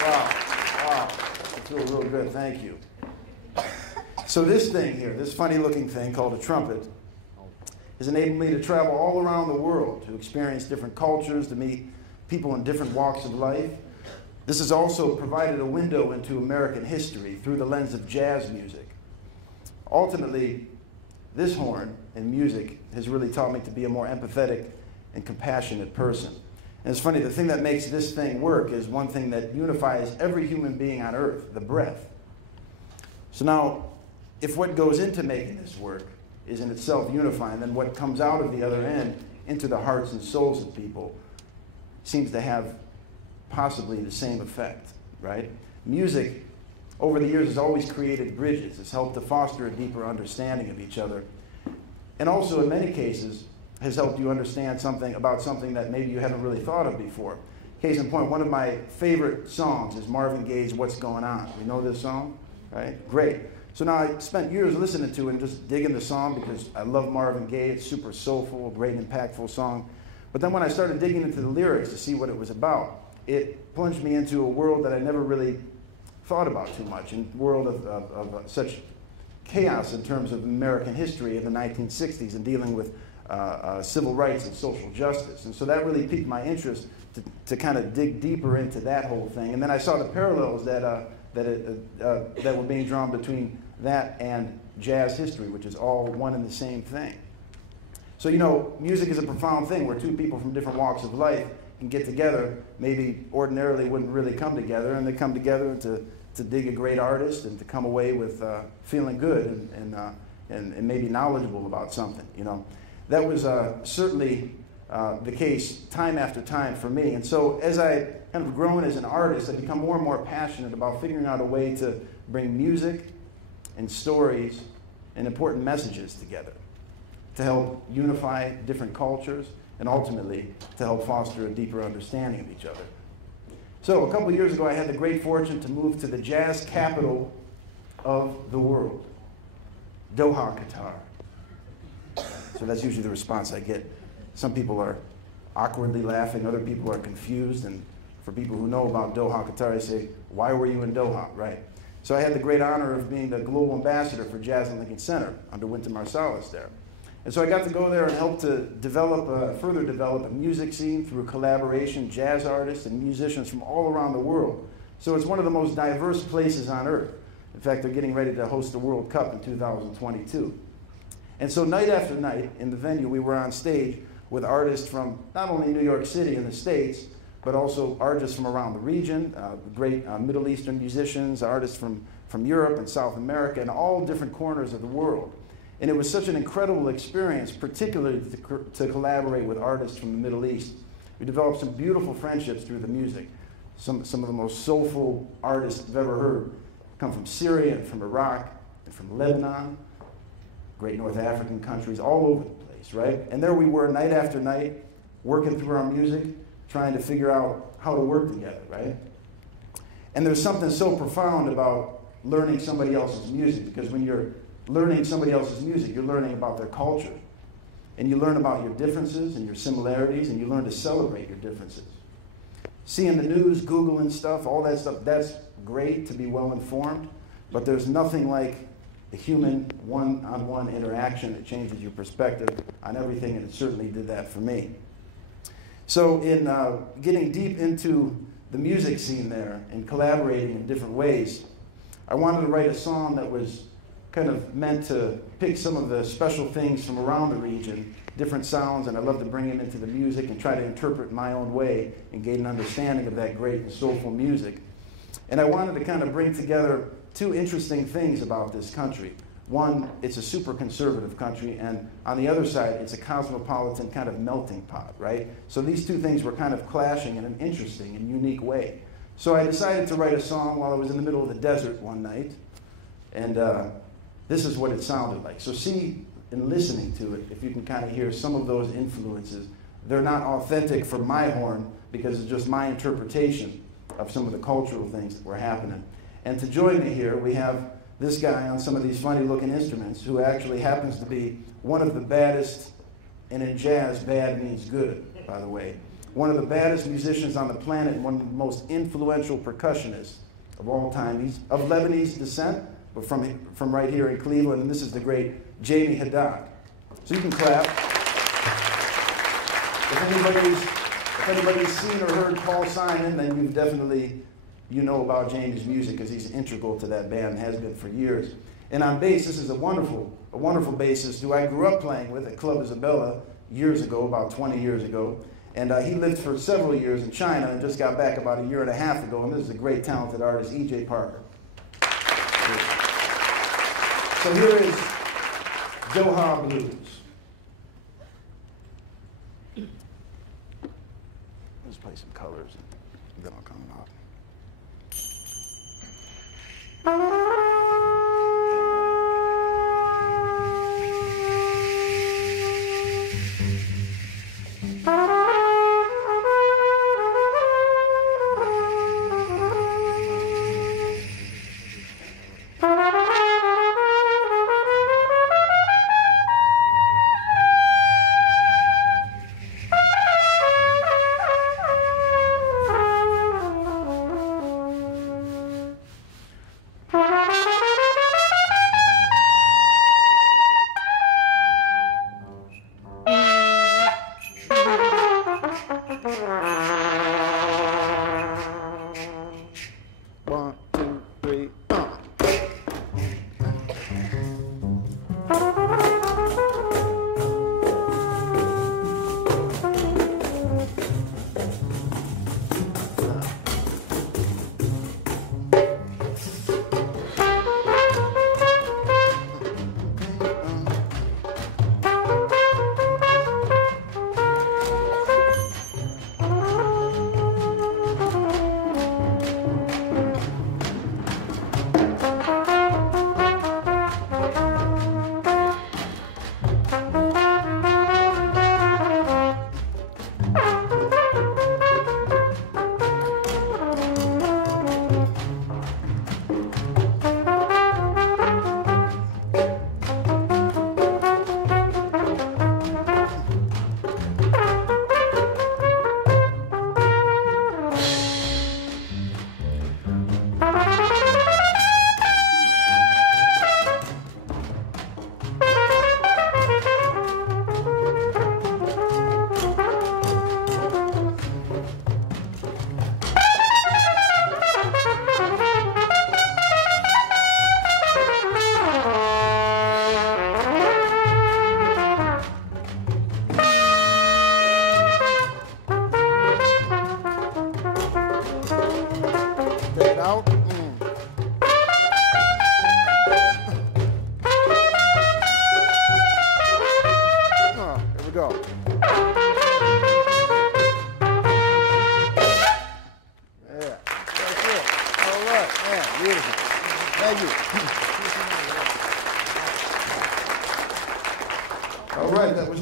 Wow. Wow. I feel real good. Thank you. So this thing here, this funny-looking thing called a trumpet, has enabled me to travel all around the world, to experience different cultures, to meet people in different walks of life. This has also provided a window into American history through the lens of jazz music. Ultimately, this horn and music has really taught me to be a more empathetic and compassionate person. And it's funny, the thing that makes this thing work is one thing that unifies every human being on earth, the breath. So now, if what goes into making this work is in itself unifying, then what comes out of the other end into the hearts and souls of people seems to have possibly the same effect, right? Music, over the years, has always created bridges. It's helped to foster a deeper understanding of each other. And also, in many cases, has helped you understand something about something that maybe you haven't really thought of before. Case in point, one of my favorite songs is Marvin Gaye's What's Going On. You know this song? Right? Great. So now I spent years listening to it and just digging the song because I love Marvin Gaye. It's super soulful, a great impactful song. But then when I started digging into the lyrics to see what it was about, it plunged me into a world that I never really thought about too much, in a world of such chaos in terms of American history in the 1960s and dealing with civil rights and social justice. And so that really piqued my interest to kind of dig deeper into that whole thing. And then I saw the parallels that were being drawn between that and jazz history, which is all one and the same thing. So, you know, music is a profound thing where two people from different walks of life can get together, maybe ordinarily wouldn't really come together, and they come together to dig a great artist and to come away with feeling good and maybe knowledgeable about something, you know. That was certainly the case time after time for me. And so as I kind of grown as an artist, I've become more and more passionate about figuring out a way to bring music and stories and important messages together to help unify different cultures and ultimately to help foster a deeper understanding of each other. So a couple years ago, I had the great fortune to move to the jazz capital of the world, Doha, Qatar. So that's usually the response I get. Some people are awkwardly laughing, other people are confused, and for people who know about Doha, Qatar, they say, why were you in Doha, right? So I had the great honor of being the global ambassador for Jazz and Lincoln Center under Wynton Marsalis there. And so I got to go there and help to further develop a music scene through collaboration, jazz artists and musicians from all around the world. So it's one of the most diverse places on earth. In fact, they're getting ready to host the World Cup in 2022. And so night after night in the venue, we were on stage with artists from not only New York City and the States, but also artists from around the region, great Middle Eastern musicians, artists from Europe and South America, and all different corners of the world. And it was such an incredible experience, particularly to collaborate with artists from the Middle East. We developed some beautiful friendships through the music. Some of the most soulful artists I've ever heard come from Syria and from Iraq and from Lebanon, great North African countries, all over the place, right? And there we were night after night, working through our music, trying to figure out how to work together, right? And there's something so profound about learning somebody else's music, because when you're learning somebody else's music, you're learning about their culture. And you learn about your differences and your similarities, and you learn to celebrate your differences. Seeing the news, Googling stuff, all that stuff, that's great to be well informed, but there's nothing like the human one-on-one interaction that changes your perspective on everything, and it certainly did that for me. So in getting deep into the music scene there and collaborating in different ways, I wanted to write a song that was kind of meant to pick some of the special things from around the region, different sounds, and I love to bring them into the music and try to interpret my own way and gain an understanding of that great and soulful music. And I wanted to kind of bring together two interesting things about this country. One, it's a super conservative country, and on the other side, it's a cosmopolitan kind of melting pot, right? So these two things were kind of clashing in an interesting and unique way. So I decided to write a song while I was in the middle of the desert one night, and this is what it sounded like. So see, in listening to it, if you can kind of hear some of those influences, they're not authentic for my horn because it's just my interpretation of some of the cultural things that were happening. And to join me here, we have this guy on some of these funny-looking instruments who actually happens to be one of the baddest, and in jazz, bad means good, by the way. one of the baddest musicians on the planet and one of the most influential percussionists of all time. He's of Lebanese descent, but from right here in Cleveland, and this is the great Jamie Haddad. So you can clap. If anybody's seen or heard Paul Simon, then you've definitely, you know about Jamie's music because he's integral to that band, has been for years. And on bass, this is a wonderful bassist who I grew up playing with at Club Isabella years ago, about 20 years ago. And he lived for several years in China and just got back about a year and a half ago. And this is a great, talented artist, E.J. Parker. So here is Doha Blues. Let's play some colors, and then I'll come out.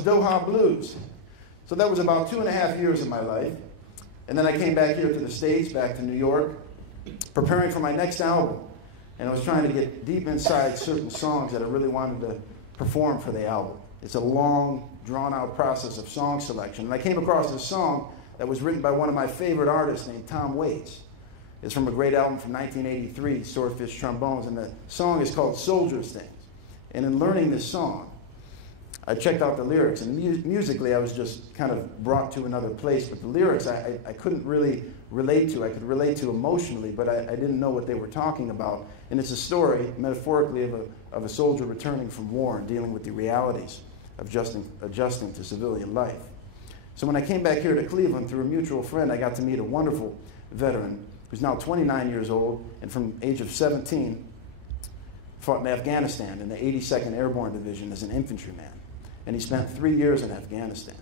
Doha Blues. So that was about 2.5 years of my life. And then I came back here to the States, back to New York, preparing for my next album. And I was trying to get deep inside certain songs that I really wanted to perform for the album. It's a long, drawn-out process of song selection. And I came across this song that was written by one of my favorite artists named Tom Waits. It's from a great album from 1983, Swordfish Trombones, and the song is called Soldier's Things. And in learning this song, I checked out the lyrics, and musically I was just kind of brought to another place, but the lyrics I couldn't really relate to. I could relate to emotionally, but I didn't know what they were talking about. And it's a story, metaphorically, of a soldier returning from war and dealing with the realities of adjusting to civilian life. So when I came back here to Cleveland through a mutual friend, I got to meet a wonderful veteran who's now 29 years old, and from the age of 17, fought in Afghanistan in the 82nd Airborne Division as an infantryman. And he spent 3 years in Afghanistan.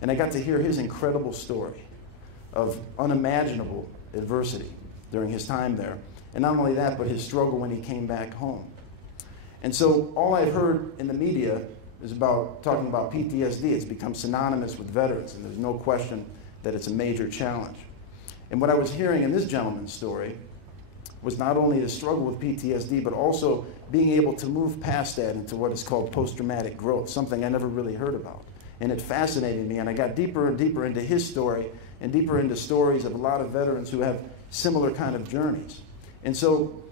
And I got to hear his incredible story of unimaginable adversity during his time there. And not only that, but his struggle when he came back home. And so all I've heard in the media is talking about PTSD. It's become synonymous with veterans, and there's no question that it's a major challenge. And what I was hearing in this gentleman's story was not only the struggle with PTSD, but also being able to move past that into what is called post-traumatic growth, something I never really heard about. And it fascinated me, and I got deeper and deeper into his story, and deeper into stories of a lot of veterans who have similar kind of journeys. And so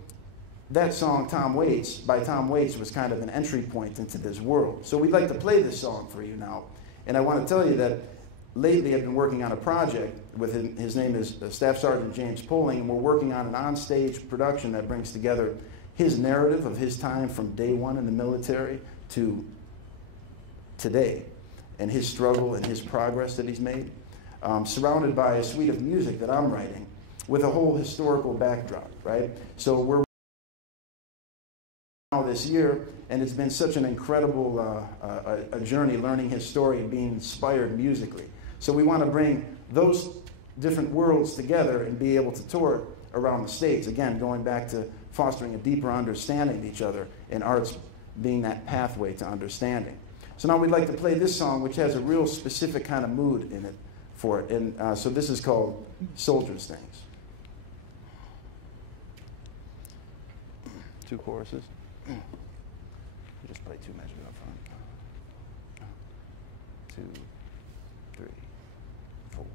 that song, Tom Waits, by Tom Waits, was kind of an entry point into this world. So we'd like to play this song for you now. And I want to tell you that lately I've been working on a project with him. His name is Staff Sergeant James Poling, and we're working on an onstage production that brings together his narrative of his time from day one in the military to today, and his struggle and his progress that he's made, surrounded by a suite of music that I'm writing with a whole historical backdrop, right? So we're this year, and it's been such an incredible a journey learning his story and being inspired musically. So we want to bring those different worlds together and be able to tour around the States, again, going back to fostering a deeper understanding of each other, and arts being that pathway to understanding. So now we'd like to play this song, which has a real specific kind of mood in it for it. And so this is called Soldier's Things. 2 choruses. You just play 2 measures up front. 2, 3, 4.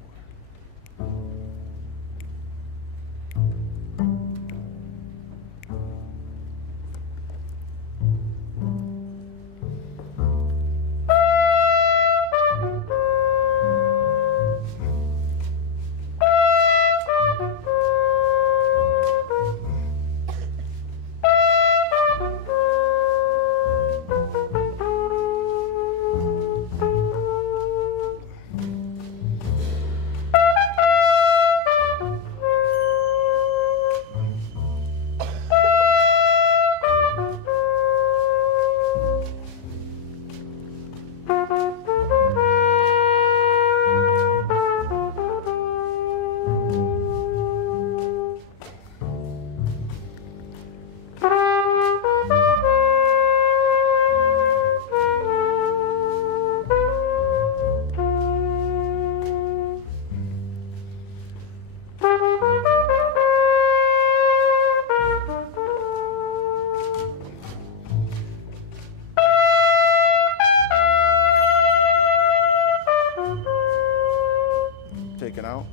Take it out.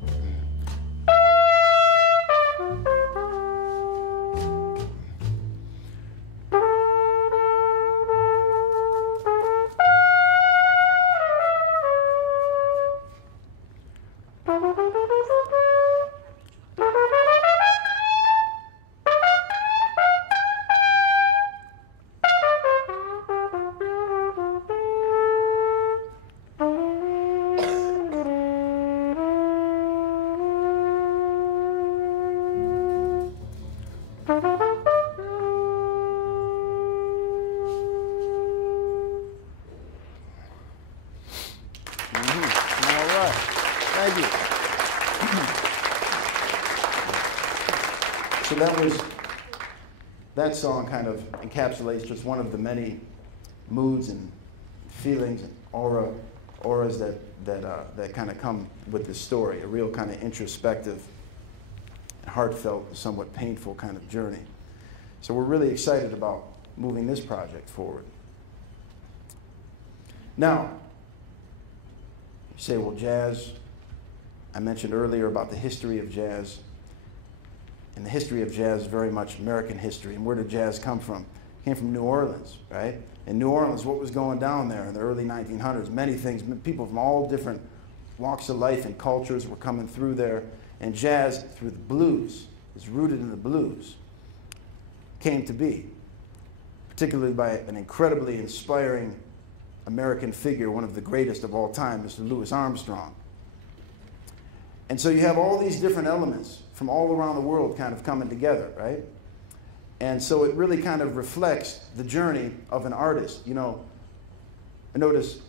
Thank you. So that song kind of encapsulates just one of the many moods and feelings and auras that kind of come with this story, a real kind of introspective, heartfelt, somewhat painful kind of journey. So we're really excited about moving this project forward. Now, you say, well, jazz, I mentioned earlier about the history of jazz. And the history of jazz is very much American history. And where did jazz come from? It came from New Orleans, right? In New Orleans, what was going down there in the early 1900s? Many things, people from all different walks of life and cultures were coming through there. And jazz, through the blues, is rooted in the blues, came to be, particularly by an incredibly inspiring American figure, one of the greatest of all time, Mr. Louis Armstrong. And so you have all these different elements from all around the world kind of coming together, right? And so it really kind of reflects the journey of an artist. You know, I notice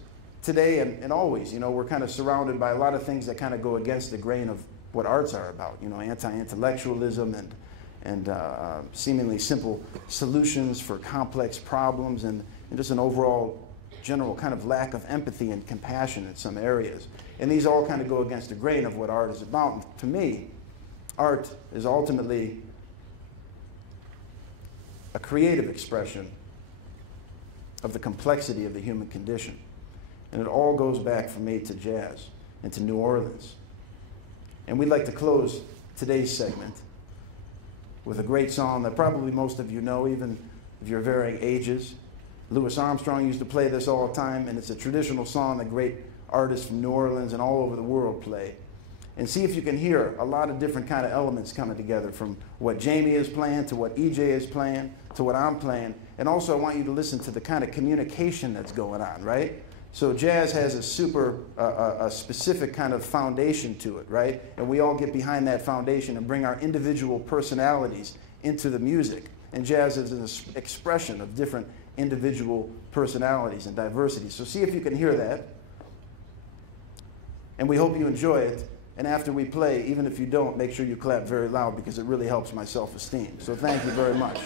today and always, you know, we're kind of surrounded by a lot of things that kind of go against the grain of what arts are about, you know, anti-intellectualism and seemingly simple solutions for complex problems and just an overall general kind of lack of empathy and compassion in some areas. And these all kind of go against the grain of what art is about. And to me, art is ultimately a creative expression of the complexity of the human condition. And it all goes back for me to jazz and to New Orleans. And we'd like to close today's segment with a great song that probably most of you know, even if you're varying ages. Louis Armstrong used to play this all the time, and it's a traditional song that great artists from New Orleans and all over the world play. And see if you can hear a lot of different kind of elements coming together, from what Jamie is playing to what EJ is playing to what I'm playing. And also I want you to listen to the kind of communication that's going on, right? So jazz has a specific kind of foundation to it, right? And we all get behind that foundation and bring our individual personalities into the music. And jazz is an expression of different individual personalities and diversity. So see if you can hear that. And we hope you enjoy it. And after we play, even if you don't, make sure you clap very loud, because it really helps my self-esteem. So thank you very much.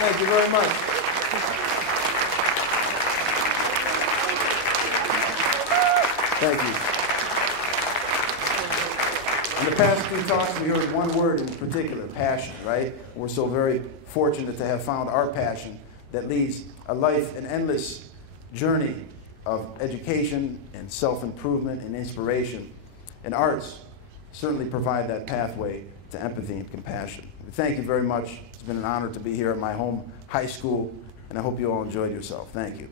Thank you very much. Thank you. In the past few talks, we heard one word in particular, passion, right? We're so very fortunate to have found our passion that leads a life, an endless journey of education and self-improvement and inspiration. And arts certainly provide that pathway to empathy and compassion. Thank you very much. It's been an honor to be here at my home high school, and I hope you all enjoyed yourself. Thank you.